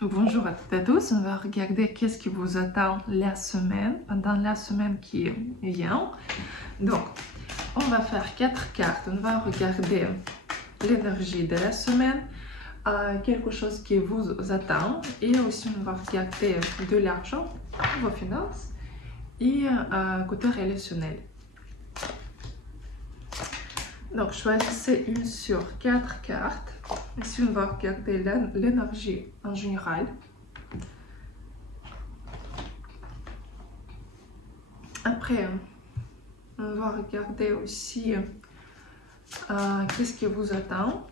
Bonjour à toutes et à tous, on va regarder qu'est-ce qui vous attend pendant la semaine qui vient. Donc, on va faire 4 cartes, on va regarder l'énergie de la semaine, quelque chose qui vous attend, et aussi on va regarder de l'argent, vos finances, et côté relationnel. Donc, choisissez une sur 4 cartes. Ici, on va regarder l'énergie en général. Après, on va regarder aussi qu'est-ce qui vous attend.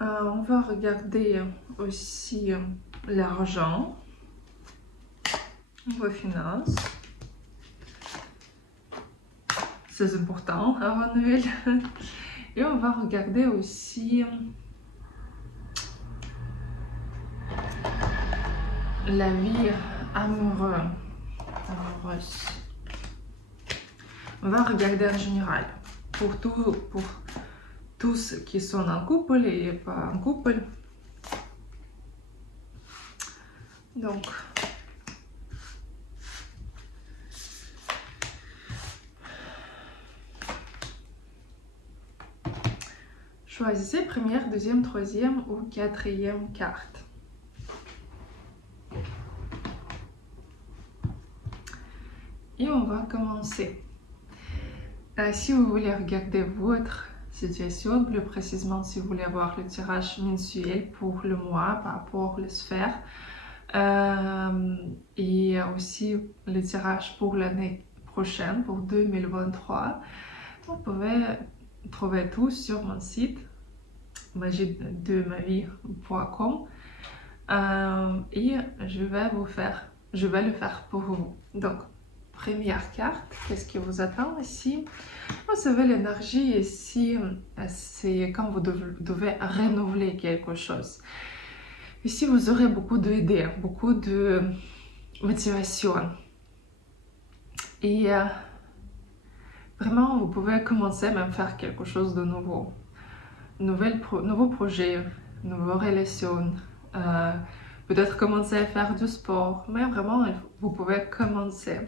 On va regarder aussi l'argent, vos finances. C'est important avant Noël. Et on va regarder aussi la vie amoureuse. On va regarder en général pour tous qui sont en couple et pas en couple. Donc, choisissez première, deuxième, troisième ou quatrième carte. Et on va commencer. Si vous voulez regarder votre situation, plus précisément si vous voulez avoir le tirage mensuel pour le mois par rapport aux sphères, et aussi le tirage pour l'année prochaine, pour 2023, vous pouvez trouver tout sur mon site magiedemavie.com et je vais le faire pour vous. Donc, première carte, qu'est-ce qui vous attend ici? Vous savez, l'énergie ici, c'est quand vous devez renouveler quelque chose. Ici, vous aurez beaucoup d'idées, beaucoup de motivation. Et vraiment, vous pouvez commencer même à faire quelque chose de nouveau. Nouveaux projets, nouvelles relations. Peut-être commencer à faire du sport. Mais vraiment, vous pouvez commencer.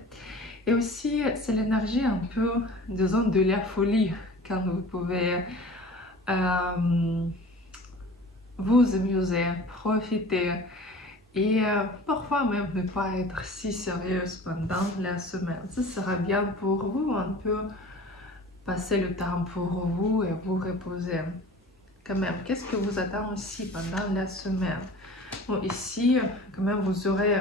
Et aussi, c'est l'énergie un peu, disons, de la folie, quand vous pouvez vous amuser, profiter et parfois même ne pas être si sérieuse pendant la semaine. Ce sera bien pour vous, un peu passer le temps pour vous et vous reposer. Quand même, qu'est-ce que vous attend aussi pendant la semaine? Bon, ici, quand même, vous aurez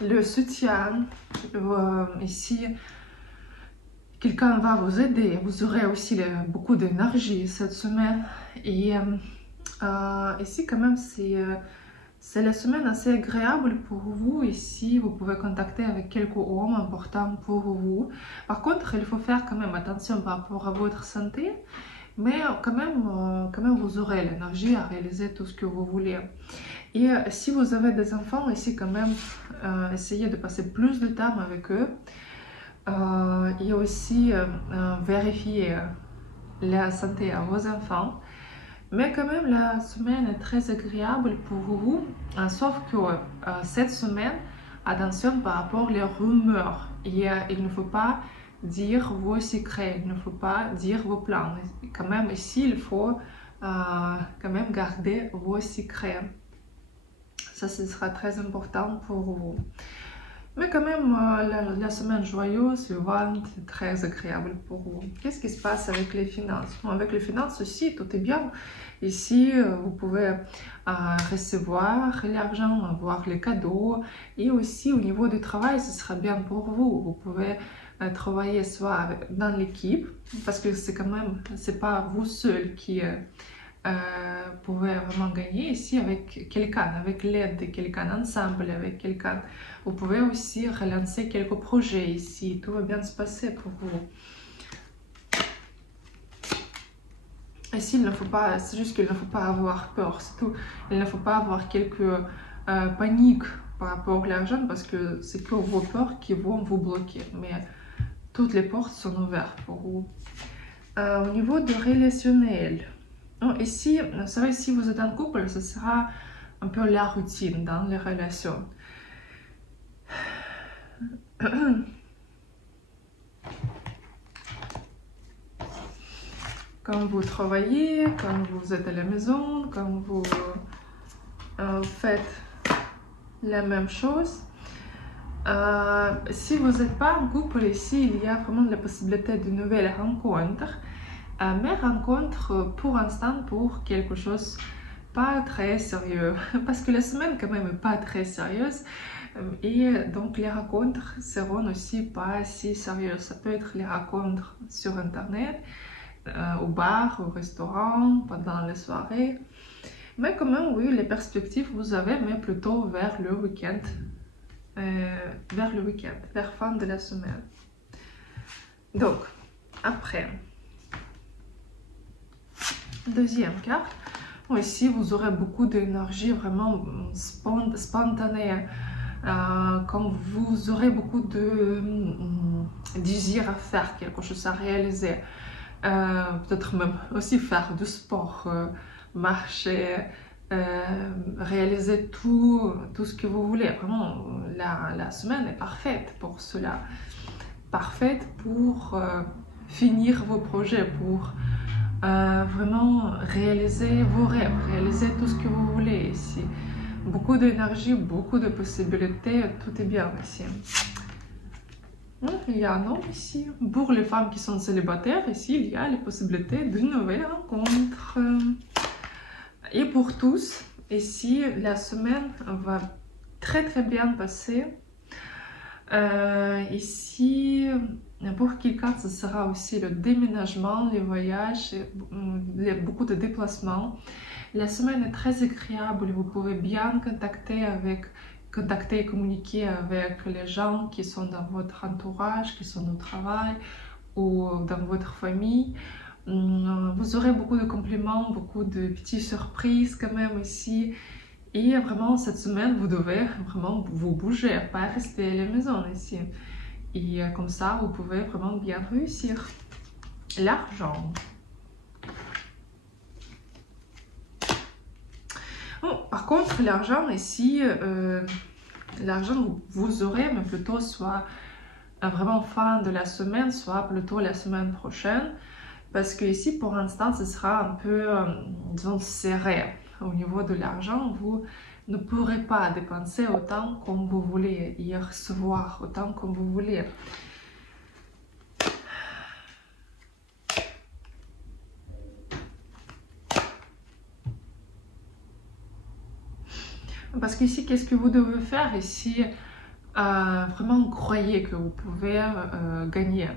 le soutien. Ici, quelqu'un va vous aider. Vous aurez aussi beaucoup d'énergie cette semaine. Et ici, quand même, c'est la semaine assez agréable pour vous. Ici, vous pouvez contacter avec quelques hommes importants pour vous. Par contre, il faut faire quand même attention par rapport à votre santé. Mais quand même, vous aurez l'énergie à réaliser tout ce que vous voulez. Et si vous avez des enfants, ici, quand même, essayez de passer plus de temps avec eux. Et aussi vérifier la santé à vos enfants. Mais quand même, la semaine est très agréable pour vous, sauf que cette semaine, attention par rapport aux rumeurs. Et, il ne faut pas dire vos secrets, il ne faut pas dire vos plans. Quand même, ici, il faut quand même garder vos secrets. Ça, ce sera très important pour vous. Mais quand même, la semaine joyeuse suivante est très agréable pour vous. Qu'est-ce qui se passe avec les finances? Bon, avec les finances aussi, tout est bien. Ici, vous pouvez recevoir l'argent, avoir les cadeaux. Et aussi, au niveau du travail, ce sera bien pour vous. Vous pouvez travailler soit dans l'équipe, parce que c'est quand même, c'est pas vous seul qui pouvez vraiment gagner ici avec quelqu'un, avec l'aide de quelqu'un, ensemble avec quelqu'un. Vous pouvez aussi relancer quelques projets ici, tout va bien se passer pour vous. Ici, il ne faut pas, c'est juste qu'il ne faut pas avoir peur, c'est tout. Il ne faut pas avoir quelques paniques par rapport à l'argent parce que c'est que vos peurs qui vont vous bloquer. Mais toutes les portes sont ouvertes pour vous. Au niveau de relationnel, ici, vous savez, si vous êtes en couple, ce sera un peu la routine dans les relations. Quand vous travaillez, quand vous êtes à la maison, quand vous faites la même chose. Si vous n'êtes pas en couple ici, il y a vraiment la possibilité de nouvelles rencontres. Mais rencontres pour l'instant pour quelque chose pas très sérieux. Parce que la semaine quand même n'est pas très sérieuse. Et donc les rencontres seront aussi pas si sérieuses. Ça peut être les rencontres sur internet, au bar, au restaurant, pendant les soirées. Mais quand même, oui, les perspectives vous avez, mais plutôt vers le week-end. Vers fin de la semaine. Donc, après, deuxième carte. Ici, vous aurez beaucoup d'énergie vraiment spontanée. Quand vous aurez beaucoup de désir à faire quelque chose, à réaliser. Peut-être même aussi faire du sport, marcher, réaliser tout ce que vous voulez. Vraiment, la semaine est parfaite pour cela. Parfaite pour finir vos projets, pour vraiment réaliser vos rêves, réaliser tout ce que vous voulez ici. Beaucoup d'énergie, beaucoup de possibilités, tout est bien ici. Il y a un homme ici. Pour les femmes qui sont célibataires, ici, il y a les possibilités de nouvelles rencontres. Et pour tous, ici, la semaine va très bien passer. Ici, pour quelqu'un, ce sera aussi le déménagement, les voyages, beaucoup de déplacements. La semaine est très agréable, vous pouvez bien contacter et communiquer avec les gens qui sont dans votre entourage, qui sont au travail ou dans votre famille. Vous aurez beaucoup de compliments, beaucoup de petites surprises quand même ici. Et vraiment, cette semaine, vous devez vraiment vous bouger, pas rester à la maison ici. Et comme ça, vous pouvez vraiment bien réussir. L'argent. Par contre, l'argent ici, l'argent vous aurez, mais plutôt soit vraiment fin de la semaine, soit plutôt la semaine prochaine. Parce que ici, pour l'instant, ce sera un peu, disons, serré. Au niveau de l'argent, vous ne pourrez pas dépenser autant comme vous voulez et recevoir autant comme vous voulez. Parce qu'ici, qu'est-ce que vous devez faire ici? Vraiment, croyez que vous pouvez gagner.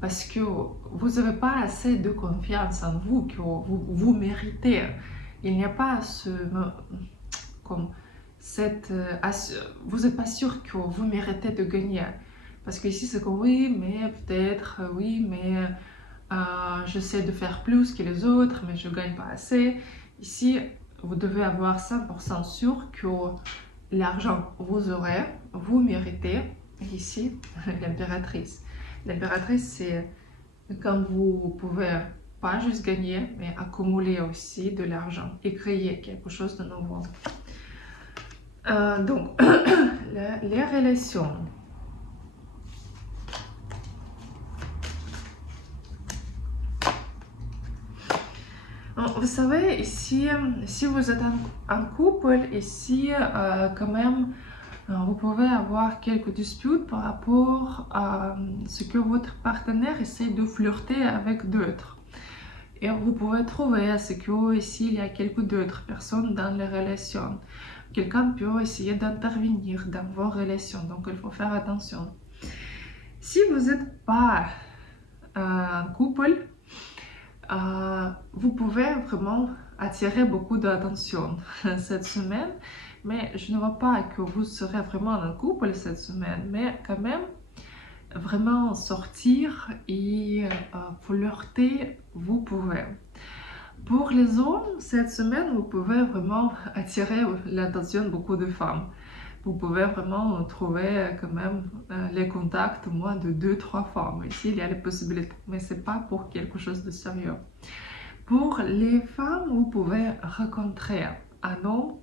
Parce que vous n'avez pas assez de confiance en vous, que vous méritez. Il n'y a pas vous n'êtes pas sûr que vous méritez de gagner. Parce que ici, c'est que oui, mais peut-être, oui, mais j'essaie de faire plus que les autres, mais je ne gagne pas assez. Ici, vous devez avoir 100% sûr que l'argent vous aurez, vous méritez. Ici, l'impératrice. L'impératrice, c'est quand vous pouvez pas juste gagner, mais accumuler aussi de l'argent et créer quelque chose de nouveau. Donc, les relations. Vous savez, ici, si vous êtes en couple, ici, quand même, vous pouvez avoir quelques disputes par rapport à ce que votre partenaire essaie de flirter avec d'autres. Et vous pouvez trouver à ce que ici, il y a quelques d'autres personnes dans les relations. Quelqu'un peut essayer d'intervenir dans vos relations, donc il faut faire attention. Si vous n'êtes pas en couple, vous pouvez vraiment attirer beaucoup d'attention cette semaine, mais je ne vois pas que vous serez vraiment en couple cette semaine, mais quand même, vraiment sortir et flirter, vous pouvez. Pour les hommes, cette semaine, vous pouvez vraiment attirer l'attention de beaucoup de femmes. vous pouvez vraiment trouver quand même les contacts au moins de 2-3 fois. Mais ici, il y a les possibilités, mais ce n'est pas pour quelque chose de sérieux. Pour les femmes, vous pouvez rencontrer un homme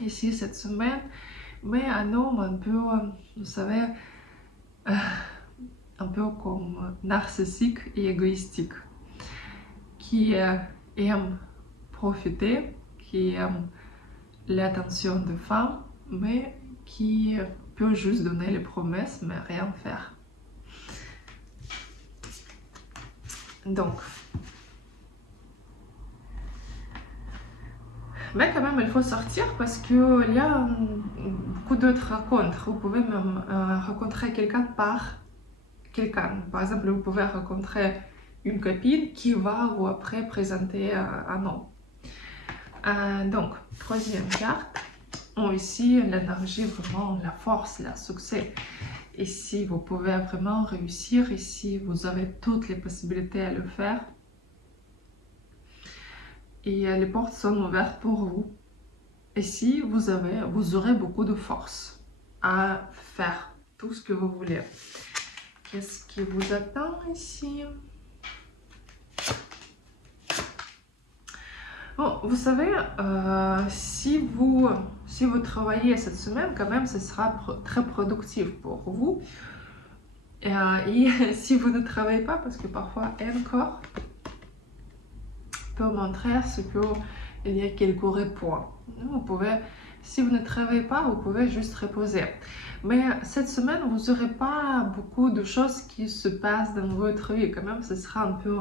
ici cette semaine, mais un homme un peu, vous savez, un peu comme narcissique et égoïstique, qui aime profiter, qui aime l'attention de femmes, mais qui peut juste donner les promesses, mais rien faire. Donc, mais quand même, il faut sortir parce qu'il y a beaucoup d'autres rencontres. Vous pouvez même rencontrer quelqu'un par quelqu'un. Par exemple, vous pouvez rencontrer une copine qui va vous après présenter un homme. Donc, troisième carte. Ici, l'énergie, vraiment, la force, le succès. Ici, vous pouvez vraiment réussir. Ici, vous avez toutes les possibilités à le faire. Et les portes sont ouvertes pour vous. Ici, vous aurez beaucoup de force à faire tout ce que vous voulez. Qu'est-ce qui vous attend ici? Bon, vous savez, si vous travaillez cette semaine, quand même, ce sera très productif pour vous. Et si vous ne travaillez pas, parce que parfois un corps peut montrer ce qu'il y a quelques repoints. Vous pouvez, si vous ne travaillez pas, vous pouvez juste reposer. Mais cette semaine, vous n'aurez pas beaucoup de choses qui se passent dans votre vie. Quand même, ce sera un peu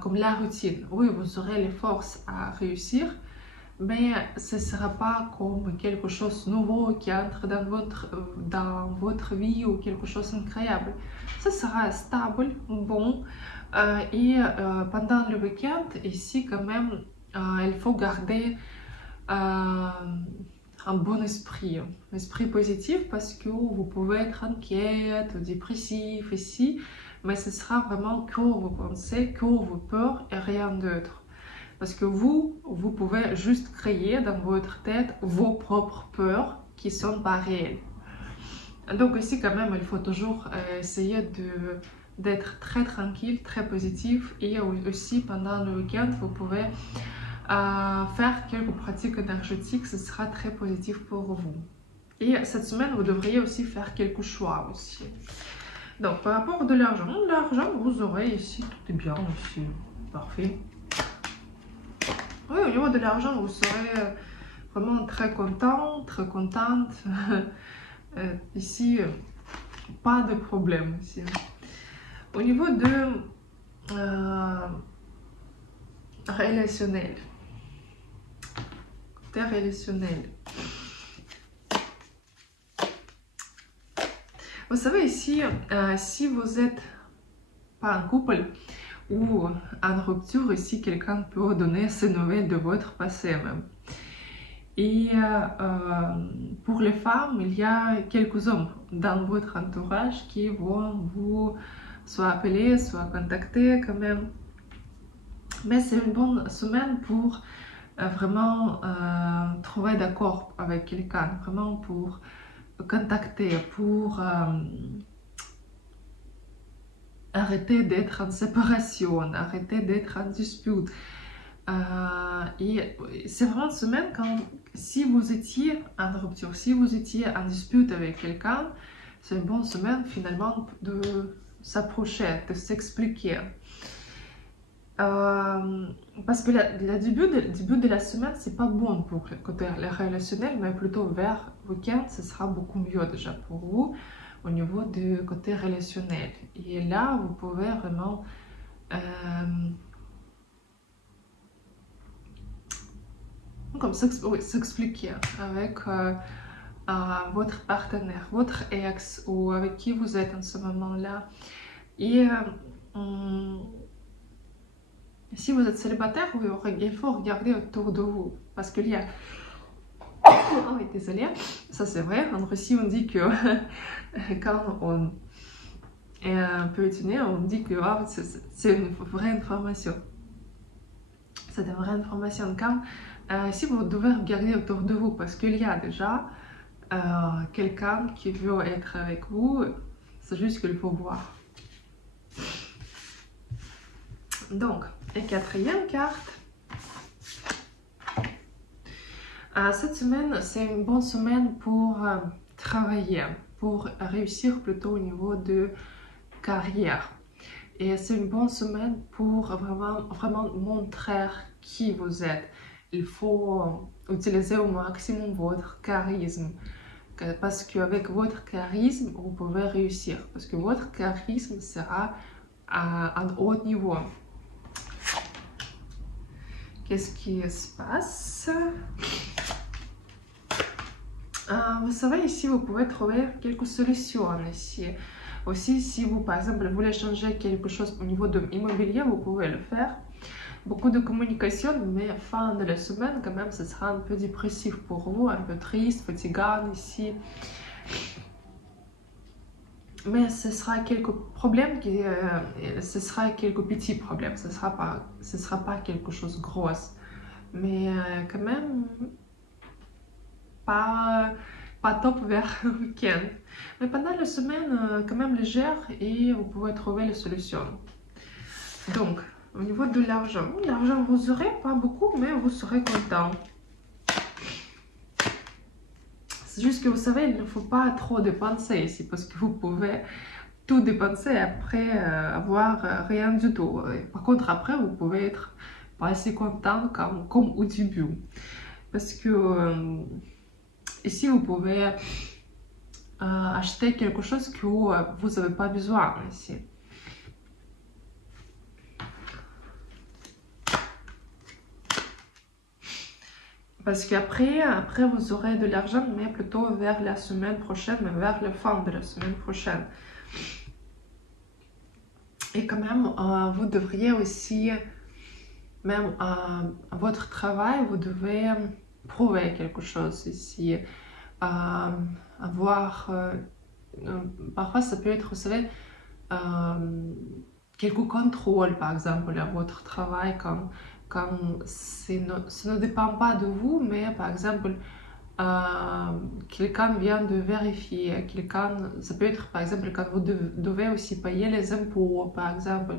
comme la routine. Oui, vous aurez les forces à réussir, mais ce ne sera pas comme quelque chose de nouveau qui entre dans votre vie ou quelque chose d'incroyable. Ce sera stable, bon, et pendant le week-end, ici quand même, il faut garder un bon esprit positif, parce que vous pouvez être inquiète ou dépressif ici, mais ce sera vraiment que vos pensées, que vos peurs et rien d'autre. Parce que vous pouvez juste créer dans votre tête vos propres peurs qui sont pas réelles. Donc ici quand même, il faut toujours essayer d'être très tranquille, très positif, et aussi pendant le week-end, vous pouvez faire quelques pratiques énergétiques, ce sera très positif pour vous. Et cette semaine, vous devriez aussi faire quelques choix aussi. Donc, par rapport à l'argent, vous aurez ici, tout est bien ici, parfait. Oui, au niveau de l'argent, vous serez vraiment très content, très contente. Ici, pas de problème ici. Au niveau de relationnel, vous savez ici, si vous êtes pas un couple ou en rupture, ici quelqu'un peut donner ses nouvelles de votre passé même. Et pour les femmes, il y a quelques hommes dans votre entourage qui vont vous soit appeler, soit contacter quand même. Mais c'est une bonne semaine pour vraiment trouver d'accord avec quelqu'un, vraiment pour contacter, pour arrêter d'être en séparation, arrêter d'être en dispute. Et c'est vraiment une semaine quand, si vous étiez en rupture, si vous étiez en dispute avec quelqu'un, c'est une bonne semaine finalement de s'approcher, de s'expliquer. Parce que le début de la semaine, c'est pas bon pour le côté relationnel, mais plutôt vers le week-end, ce sera beaucoup mieux déjà pour vous au niveau du côté relationnel. Et là, vous pouvez vraiment comme s'expliquer avec votre partenaire, votre ex ou avec qui vous êtes en ce moment-là. Et si vous êtes célibataire, il faut regarder autour de vous, parce qu'il y a... Oh, désolée, ça c'est vrai, en Russie on dit que quand on est un peu étonné, on dit que c'est une vraie information. C'est une vraie information. Quand si vous devez regarder autour de vous, parce qu'il y a déjà quelqu'un qui veut être avec vous, c'est juste qu'il faut voir. Donc, et quatrième carte. Cette semaine, c'est une bonne semaine pour travailler, pour réussir plutôt au niveau de carrière. Et c'est une bonne semaine pour vraiment montrer qui vous êtes. Il faut utiliser au maximum votre charisme. Parce qu'avec votre charisme, vous pouvez réussir. Parce que votre charisme sera à un haut niveau. Qu'est-ce qui se passe? Vous savez, ici, vous pouvez trouver quelques solutions. Ici. Aussi, si vous, par exemple, voulez changer quelque chose au niveau de l'immobilier, vous pouvez le faire. Beaucoup de communication, mais fin de la semaine, quand même, ce sera un peu dépressif pour vous, un peu triste, fatigant ici. Mais ce sera quelques problèmes, ce sera quelques petits problèmes, ce sera pas quelque chose de gros. Mais quand même, pas top vers le week-end. Mais pendant la semaine, quand même légère, et vous pouvez trouver les solutions. Donc, au niveau de l'argent, vous aurez pas beaucoup, mais vous serez content. C'est juste que vous savez, il ne faut pas trop dépenser ici, parce que vous pouvez tout dépenser après avoir rien du tout. Par contre, après, vous pouvez être pas assez content comme au début. Parce que ici, vous pouvez acheter quelque chose que vous n'avez pas besoin ici. Parce qu'après, vous aurez de l'argent, mais plutôt vers la semaine prochaine, mais vers la fin de la semaine prochaine. Et quand même, vous devriez aussi, même à votre travail, vous devez prouver quelque chose ici. Parfois, ça peut être, vous savez, quelques contrôles, par exemple, à votre travail, quand ça ne dépend pas de vous, mais par exemple, quelqu'un vient de vérifier, ça peut être par exemple quand vous devez aussi payer les impôts, par exemple,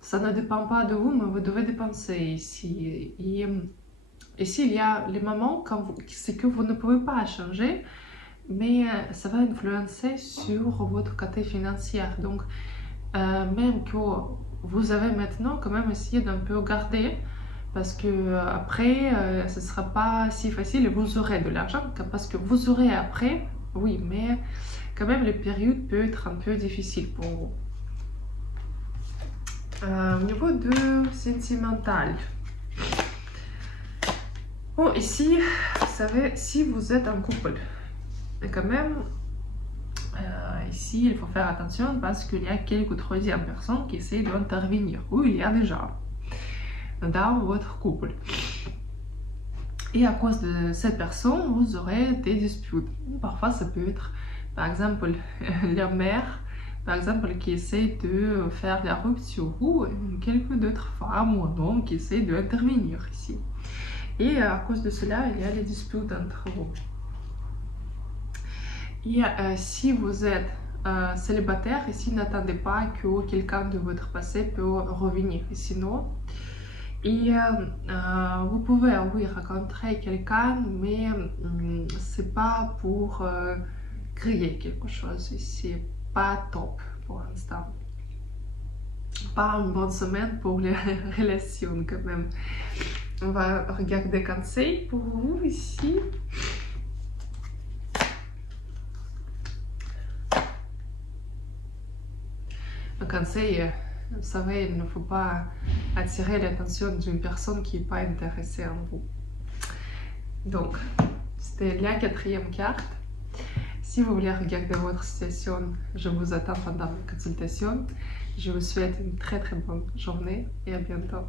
ça ne dépend pas de vous, mais vous devez dépenser ici. Et ici, il y a les moments c'est que vous ne pouvez pas changer, mais ça va influencer sur votre côté financier. Donc, même que vous avez maintenant quand même essayé d'un peu garder, parce que après ce sera pas si facile et vous aurez de l'argent, parce que vous aurez après, oui, mais quand même les périodes peuvent être un peu difficiles pour vous. Au niveau de sentimental, bon, ici, vous savez, si vous êtes en couple, mais quand même ici, il faut faire attention parce qu'il y a quelques troisièmes personnes qui essaient d'intervenir, ou il y a déjà dans votre couple. Et à cause de cette personne, vous aurez des disputes. Parfois, ça peut être, par exemple, la mère, par exemple, qui essaie de faire la rupture, ou quelques d'autres femmes ou un homme qui essaie d'intervenir ici. Et à cause de cela, il y a les disputes entre vous. Et si vous êtes célibataire, ici, n'attendez pas que quelqu'un de votre passé peut revenir. Sinon, et vous pouvez, oui, rencontrer quelqu'un, mais c'est pas pour créer quelque chose ici. Pas top pour l'instant. Pas une bonne semaine pour les relations quand même. On va regarder conseil pour vous ici. Le conseil, vous savez, il ne faut pas attirer l'attention d'une personne qui n'est pas intéressée en vous. Donc, c'était la quatrième carte. Si vous voulez regarder votre situation, je vous attends pendant la consultation. Je vous souhaite une très très bonne journée et à bientôt.